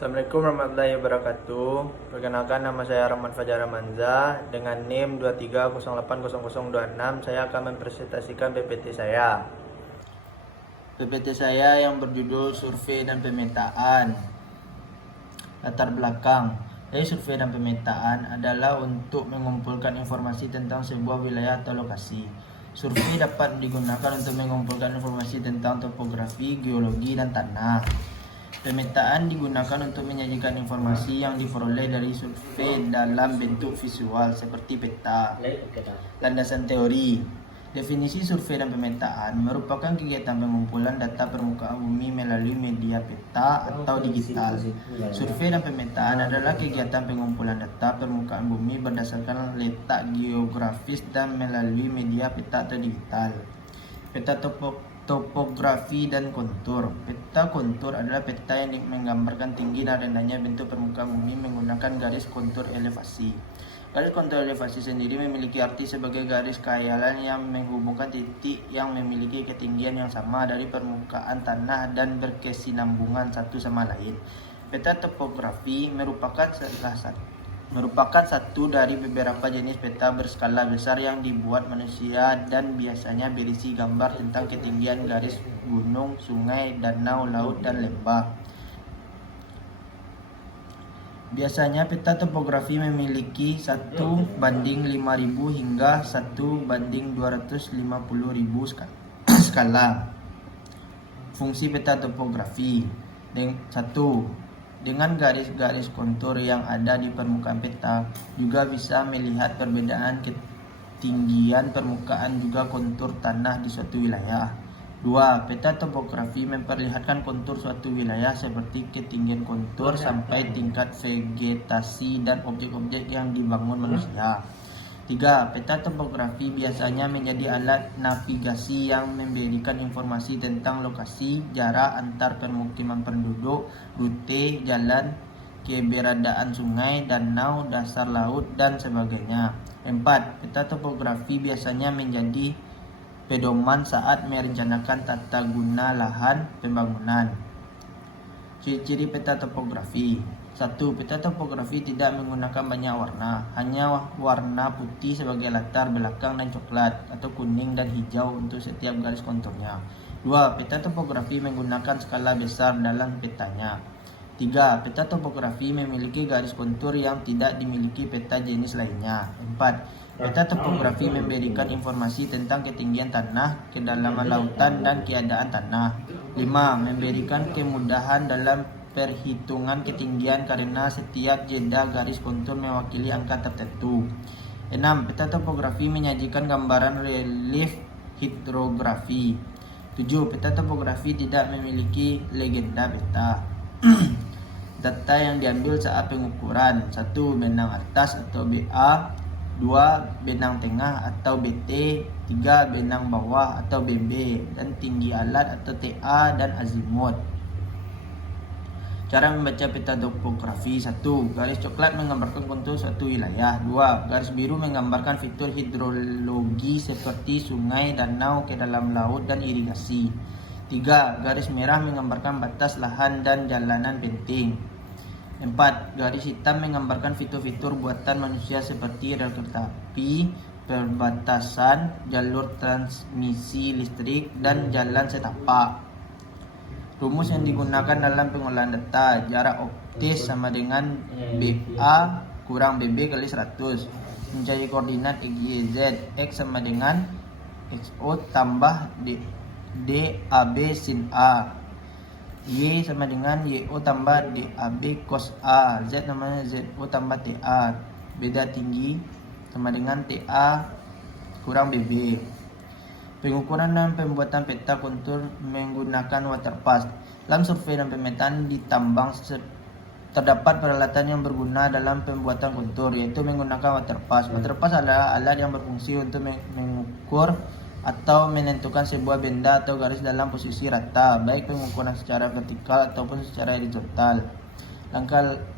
Assalamualaikum warahmatullahi wabarakatuh. Perkenalkan, nama saya Rahman Fajar Manza dengan NIM 23080026. Saya akan mempresentasikan PPT saya. PPT saya yang berjudul Survei dan Pemetaan. Latar belakang. Jadi survei dan pemetaan adalah untuk mengumpulkan informasi tentang sebuah wilayah atau lokasi. Survei dapat digunakan untuk mengumpulkan informasi tentang topografi, geologi, dan tanah. Pemetaan digunakan untuk menyajikan informasi yang diperoleh dari survei dalam bentuk visual seperti peta. Landasan teori. Definisi survei dan pemetaan merupakan kegiatan pengumpulan data permukaan bumi melalui media peta atau digital. Survei dan pemetaan adalah kegiatan pengumpulan data permukaan bumi berdasarkan letak geografis dan melalui media peta atau digital. Peta topografi dan kontur. Peta kontur adalah peta yang menggambarkan tinggi dan rendahnya bentuk permukaan bumi menggunakan garis kontur elevasi. Garis kontur elevasi sendiri memiliki arti sebagai garis khayalan yang menghubungkan titik yang memiliki ketinggian yang sama dari permukaan tanah dan berkesinambungan satu sama lain. Peta topografi merupakan satu dari beberapa jenis peta berskala besar yang dibuat manusia dan biasanya berisi gambar tentang ketinggian garis gunung, sungai, danau, laut, dan lembah. Biasanya peta topografi memiliki 1:5.000 hingga 1:250.000 skala. Fungsi peta topografi. 1. Dengan garis-garis kontur yang ada di permukaan peta, juga bisa melihat perbedaan ketinggian permukaan juga kontur tanah di suatu wilayah. 2. Peta topografi memperlihatkan kontur suatu wilayah seperti ketinggian kontur sampai tingkat vegetasi dan objek-objek yang dibangun manusia. 3. Peta topografi biasanya menjadi alat navigasi yang memberikan informasi tentang lokasi, jarak antar permukiman penduduk, rute, jalan, keberadaan sungai, danau, dasar laut, dan sebagainya. 4. Peta topografi biasanya menjadi pedoman saat merencanakan tata guna lahan pembangunan. Ciri-ciri peta topografi. 1. Peta topografi tidak menggunakan banyak warna, hanya warna putih sebagai latar belakang dan coklat atau kuning dan hijau untuk setiap garis konturnya. 2. Peta topografi menggunakan skala besar dalam petanya. 3. Peta topografi memiliki garis kontur yang tidak dimiliki peta jenis lainnya. 4. Peta topografi memberikan informasi tentang ketinggian tanah, kedalaman lautan, dan keadaan tanah. 5. Memberikan kemudahan dalam perhitungan ketinggian karena setiap jeda garis kontur mewakili angka tertentu. 6. Peta topografi menyajikan gambaran relief hidrografi. 7. Peta topografi tidak memiliki legenda peta. Data yang diambil saat pengukuran. 1. Benang atas atau BA. 2. Benang tengah atau BT. 3. Benang bawah atau BB. Dan tinggi alat atau TA dan azimut. Cara membaca peta topografi. 1. Garis coklat menggambarkan kontur suatu wilayah. 2. Garis biru menggambarkan fitur hidrologi seperti sungai, danau, kedalam laut, dan irigasi. 3. Garis merah menggambarkan batas lahan dan jalanan penting. 4. Garis hitam menggambarkan fitur-fitur buatan manusia seperti rel kereta api, perbatasan, jalur transmisi listrik, dan jalan setapak. Rumus yang digunakan dalam pengolahan data. Jarak optis sama dengan BA kurang BB kali 100. Mencari koordinat X, Y, Z. X sama dengan XO tambah DAB sin A. Y sama dengan YO tambah DAB cos A. Z namanya ZO tambah TA. Beda tinggi sama dengan TA kurang BB. Pengukuran dan pembuatan peta kontur menggunakan waterpass. Dalam survei dan pemetaan di tambang terdapat peralatan yang berguna dalam pembuatan kontur, yaitu menggunakan waterpass. Waterpass adalah alat yang berfungsi untuk mengukur atau menentukan sebuah benda atau garis dalam posisi rata, baik pengukuran secara vertikal ataupun secara horizontal.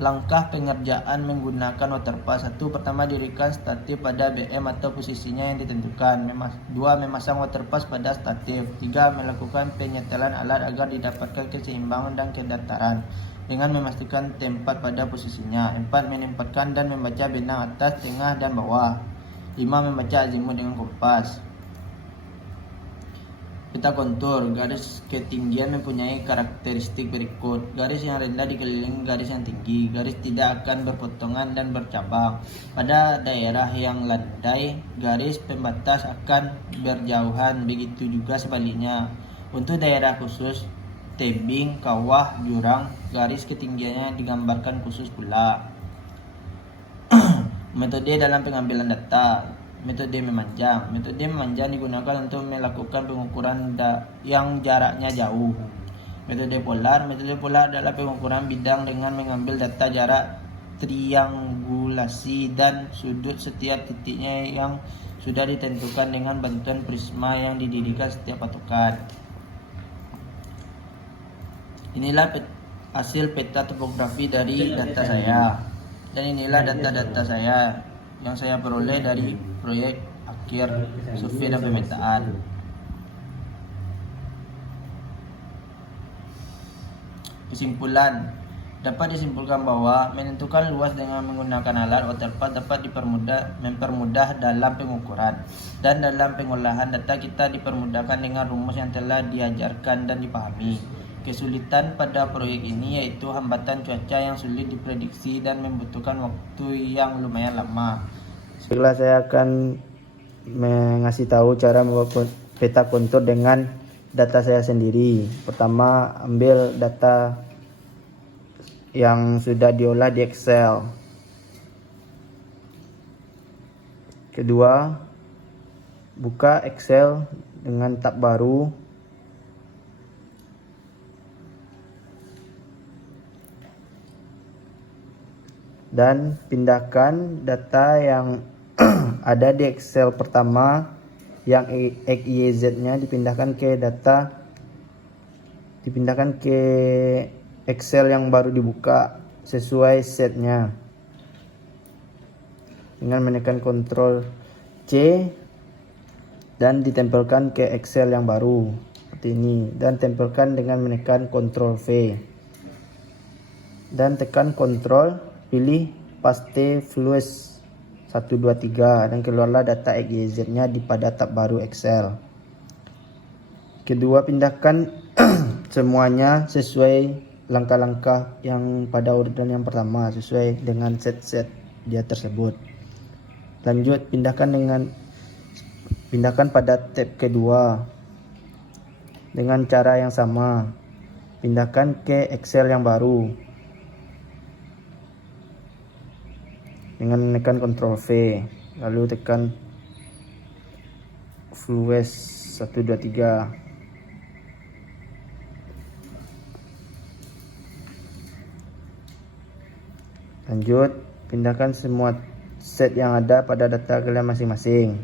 Langkah pengerjaan menggunakan waterpass. 1. Pertama, dirikan statif pada BM atau posisinya yang ditentukan. 2. Memasang waterpass pada statif. 3. Melakukan penyetelan alat agar didapatkan keseimbangan dan kedataran. dengan memastikan tempat pada posisinya. 4. Menempatkan dan membaca benang atas, tengah, dan bawah. 5. Membaca azimut dengan kompas. Peta kontur, garis ketinggian mempunyai karakteristik berikut. Garis yang rendah dikelilingi garis yang tinggi. Garis tidak akan berpotongan dan bercabang. Pada daerah yang landai, garis pembatas akan berjauhan. Begitu juga sebaliknya. Untuk daerah khusus, tebing, kawah, jurang, garis ketinggiannya digambarkan khusus pula. Metode dalam pengambilan data. Metode memanjang. Metode memanjang digunakan untuk melakukan pengukuran yang jaraknya jauh. Metode polar. Metode polar adalah pengukuran bidang dengan mengambil data jarak triangulasi dan sudut setiap titiknya yang sudah ditentukan dengan bantuan prisma yang didirikan setiap patokan. Inilah hasil peta topografi dari data saya. Dan inilah data-data saya yang saya peroleh dari proyek akhir survei dan pemetaan. Kesimpulan. Dapat disimpulkan bahwa menentukan luas dengan menggunakan alat waterpad dapat mempermudah dalam pengukuran dan dalam pengolahan data. Kita dipermudahkan dengan rumus yang telah diajarkan dan dipahami. Kesulitan pada proyek ini yaitu hambatan cuaca yang sulit diprediksi dan membutuhkan waktu yang lumayan lama. Setelah saya akan mengasih tahu cara membuat peta kontur dengan data saya sendiri. Pertama, ambil data yang sudah diolah di Excel. Kedua, buka Excel dengan tab baru. Dan pindahkan data yang ada di Excel pertama yang XYZ-nya dipindahkan ke Excel yang baru dibuka sesuai setnya dengan menekan Ctrl C dan ditempelkan ke Excel yang baru seperti ini, dan tempelkan dengan menekan Ctrl V dan tekan Ctrl, pilih paste flues 1, 2, 3 dan keluarlah data XYZ-nya pada tab baru Excel. Kedua, pindahkan semuanya sesuai langkah-langkah yang pada urutan yang pertama sesuai dengan set dia tersebut. Lanjut, pindahkan pada tab kedua dengan cara yang sama. Pindahkan ke Excel yang baru dengan menekan Ctrl V, lalu tekan flues 1, 2, 3. Lanjut, pindahkan semua set yang ada pada data kalian masing-masing.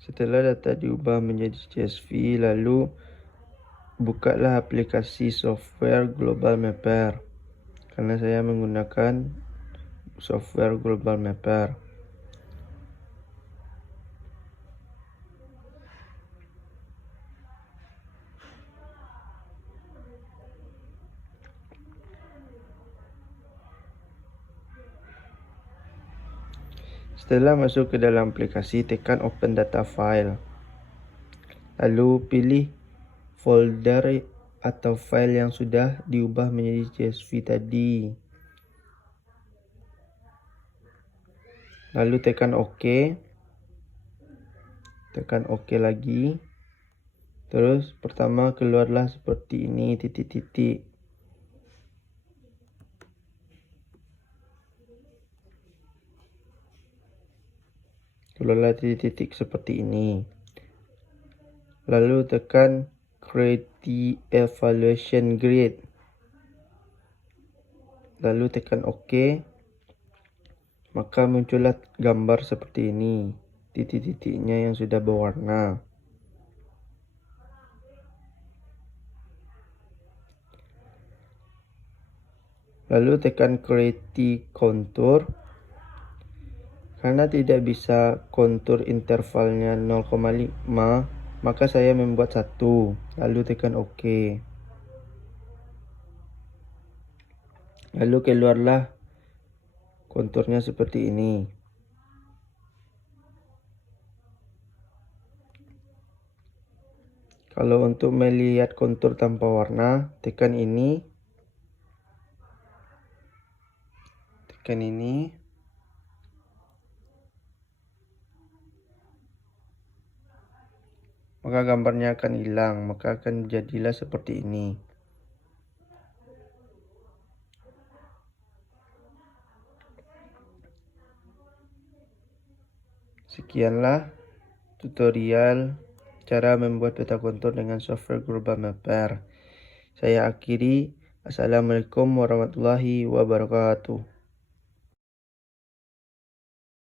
Setelah data diubah menjadi CSV, lalu bukalah aplikasi software Global Mapper, karena saya menggunakan software Global Mapper. Setelah masuk ke dalam aplikasi, tekan Open Data File. Lalu pilih folder atau file yang sudah diubah menjadi CSV tadi. Lalu tekan OK. Tekan OK lagi. Terus pertama keluarlah seperti ini, titik-titik. Keluarlah titik-titik seperti ini. Lalu tekan Create the Evaluation Grid. Lalu tekan OK. maka muncullah gambar seperti ini, titik-titiknya yang sudah berwarna. Lalu tekan create contour. Karena tidak bisa kontur intervalnya 0,5, maka saya membuat 1, lalu tekan OK. Lalu keluarlah konturnya seperti ini. Kalau untuk melihat kontur tanpa warna, tekan ini. Tekan ini. Maka gambarnya akan hilang, maka akan jadilah seperti ini. Sekianlah tutorial cara membuat peta kontur dengan software Global Mapper. Saya akhiri. Assalamualaikum warahmatullahi wabarakatuh.